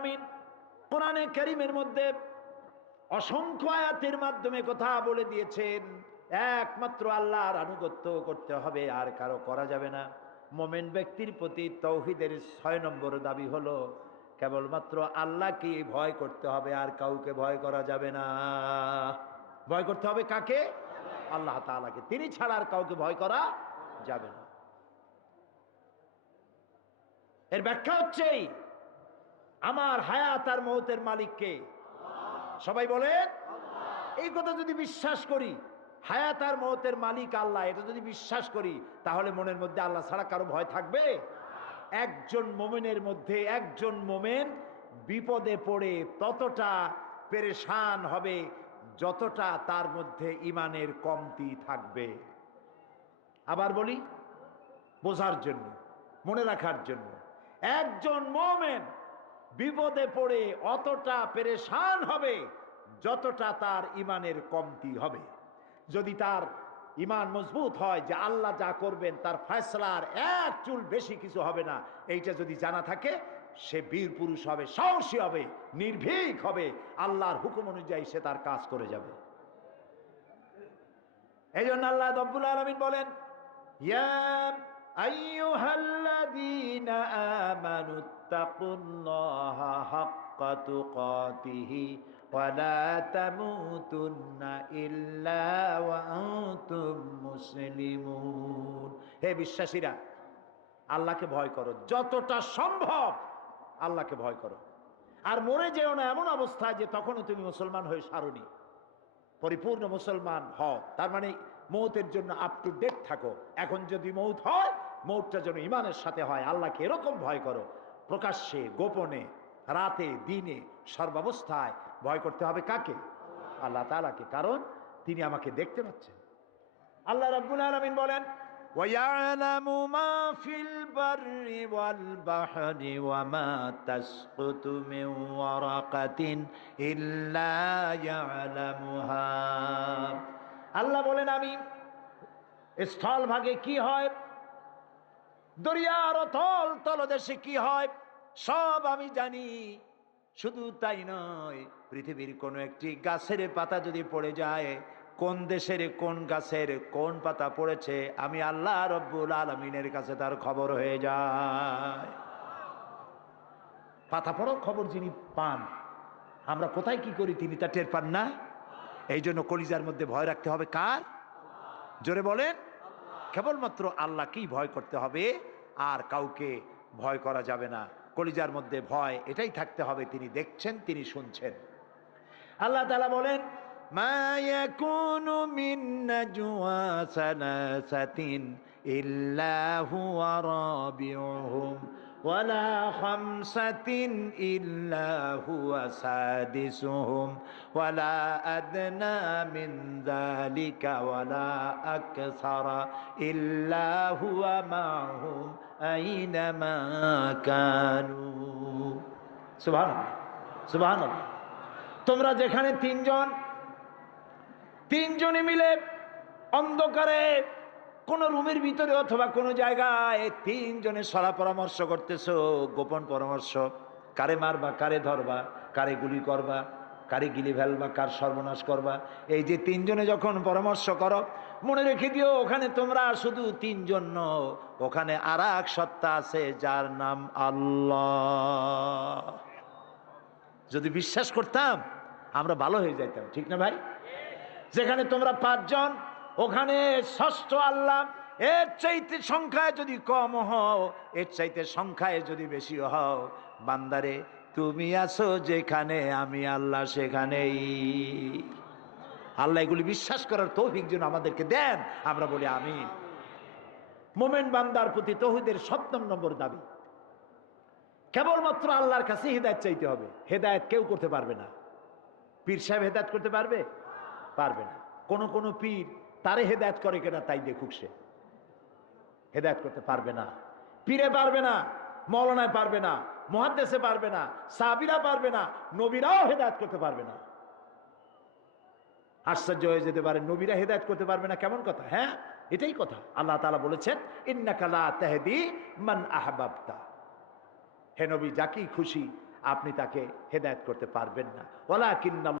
আলামিন কোরআনে কারীমের মধ্যে অসংখ্য আয়াতের মাধ্যমে কথা বলে দিয়েছেন একমাত্র আল্লাহর আনুগত্য করতে হবে, আর কারো করা যাবে না। মোমেন ব্যক্তির প্রতি তাওহীদের ৬ নম্বর দাবি হলো কেবলমাত্র আল্লাহকে ভয় করতে হবে, আর কাউকে ভয় করা যাবে না। ভয় করতে হবে কাকে? আল্লাহ তাআলাকে। তিনি ছাড়া আর কাউকে ভয় করা যাবে না। এর ব্যাখ্যা হচ্ছে আমার হায়াত আর মৌতের মালিককে। সবাই বলে এই কথা যদি বিশ্বাস করি, হায়াত আর মৌতের মালিক আল্লাহ, এটা যদি বিশ্বাস করি, তাহলে মনের মধ্যে আল্লাহ ছাড়া কারো ভয় থাকবে? একজন মোমেনের মধ্যে একজন মোমেন বিপদে পড়ে ততটা পেরেশান হবে যতটা তার মধ্যে ইমানের কমতি থাকবে। আবার বলি বোঝার জন্য, মনে রাখার জন্য, একজন মোমেন বিপদে পড়ে অতটা পেরেশান হবে যতটা তার ইমানের কমতি হবে। যদি তার ইমান মজবুত হয় যে আল্লাহ যা করবেন তার ফয়সালার এক চুল বেশি কিছু হবে না, এইটা যদি জানা থাকে, সে বীর পুরুষ হবে, সাহসী হবে, নির্ভীক হবে, আল্লাহর হুকুম অনুযায়ী সে তার কাজ করে যাবে। এই জন্য আল্লাহ রাব্বুল আলামিন বলেন, ইয়া আইয়ুহাল্লাযীনা আমানুত্তাকুল্লাহা হাক্কা তুকাতিহি ওয়া লা তামুতুন্না ইল্লা ওয়া আনতুম মুসলিমুন। হে বিশ্বাসীরা, আল্লাহকে ভয় করো, যতটা সম্ভব আল্লাহকে ভয় করো, আর মরে যেও না এমন অবস্থায় যে তখনও তুমি মুসলমান হয়ে সারোনি। পরিপূর্ণ মুসলমান হও, তার মানে মৌতের জন্য আপ টু ডেট থাকো। এখন যদি মৌত হয়, মৌতটা যেন ইমানের সাথে হয়। আল্লাহকে এরকম ভয় করো, প্রকাশ্যে গোপনে, রাতে দিনে, সর্বাবস্থায় ভয় করতে হবে কাকে? আল্লাহ তাআলাকে, কারণ তিনি আমাকে দেখতে পাচ্ছেন। আল্লাহ রাব্বুল আলামিন বলেন, وَيَعْلَمُ مَا فِي الْبَرِّ وَالْبَحْرِ وَمَا تَسْقُطُ مِنْ وَرَقَةٍ إِلَّا يَعْلَمُهَا। আল্লাহ বলেন, আমি স্থল ভাগে কি হয়, দরিয়ার অতল তলদেশে কি হয়, সব আমি জানি। শুধু তাই নয়, পৃথিবীর কোনো একটি গাছের পাতা যদি পড়ে যায়, কোন দেশের কোন গাছের কোন পাতা পড়েছে, আমি আল্লাহ রব্বুল আলামিনের কাছে তার খবর হয়ে যায়। পাতা পড়ার খবর যিনি পান, আমরা কোথায় কি করি তিনি তা টের পান না। এই জন্য কলিজার মধ্যে ভয় রাখতে হবে কার? জোরে বলেন, কেবলমাত্র আল্লাহকেই ভয় করতে হবে, আর কাউকে ভয় করা যাবে না। কলিজার মধ্যে ভয় এটাই থাকতে হবে, তিনি দেখছেন, তিনি শুনছেন। আল্লাহ তাআলা বলেন, মা ইয়াকুনু মিন নাজওয়া সালাসাতিন ইল্লা হুয়া রাবিউহুম ওয়ালা খামসাতিন ইল্লা হুয়া সাদিসুহুম ওয়ালা আদনা মিন যালিকা ওয়ালা আকসারা ইল্লা হুয়া মাহুম আইনামা কানু। সুবহানাল্লাহ, সুবহানাল্লাহ। তোমরা যেখানে তিনজনে মিলে অন্ধকারে কোন রুমের ভিতরে অথবা কোনো জায়গায় তিনজনে সলা পরামর্শ করতেছো, গোপন পরামর্শ, কারে মারবা, কারে ধরবা, কারে গুলি করবা, কারে গিলি ফেলবা, কার সর্বনাশ করবা, এই যে তিনজনে যখন পরামর্শ করো, মনে রেখে দিও ওখানে তোমরা শুধু তিনজন নও, ওখানে আর এক সত্তা আছে যার নাম আল্লাহ। যদি বিশ্বাস করতাম আমরা ভালো হয়ে যাইতাম, ঠিক না ভাই? যেখানে তোমরা পাঁচজন, ওখানে ষষ্ঠ আল্লাহ। এর চাইতে সংখ্যায় যদি কম হও, এর চাইতে সংখ্যায় যদি বেশি হও, বান্দারে তুমি আছো যেখানে, আমি আল্লাহ সেখানেই। আল্লাহ এগুলি বিশ্বাস করার তৌফিক যেন আমাদেরকে দেন, আমরা বলি আমিন। মোমেন বান্দার প্রতি তাওহীদের ৭ নম্বর দাবি, কেবলমাত্র আল্লাহর কাছে হেদায়েত চাইতে হবে। হেদায়েত কেউ করতে পারবে না। পীর সাহেব হেদায়েত করতে পারবে? পারবে না। কোন পীর তারে হেদায়েত করে কিনা তাই দেখুক, সে হেদায়েত করতে পারবে না। পীরে পারবে না, মৌলানায় পারবে না, মুহাদ্দিসে পারবে না, সাহাবীরা পারবে না, নবীরাও হেদায়েত করতে পারবে না। আশ্চর্য হয়ে যেতে পারে, নবীরা হেদায়েত করতে পারবে না, কেমন কথা? হ্যাঁ, এটাই কথা। আল্লাহ তাআলা বলেছেন, ইন্নাকা লা তাহদি মান আহবাবতা। হে নবী, যাকেই খুশি আপনি তাকে হেদায়েত করতে পারবেন না। ওয়ালাকিন্না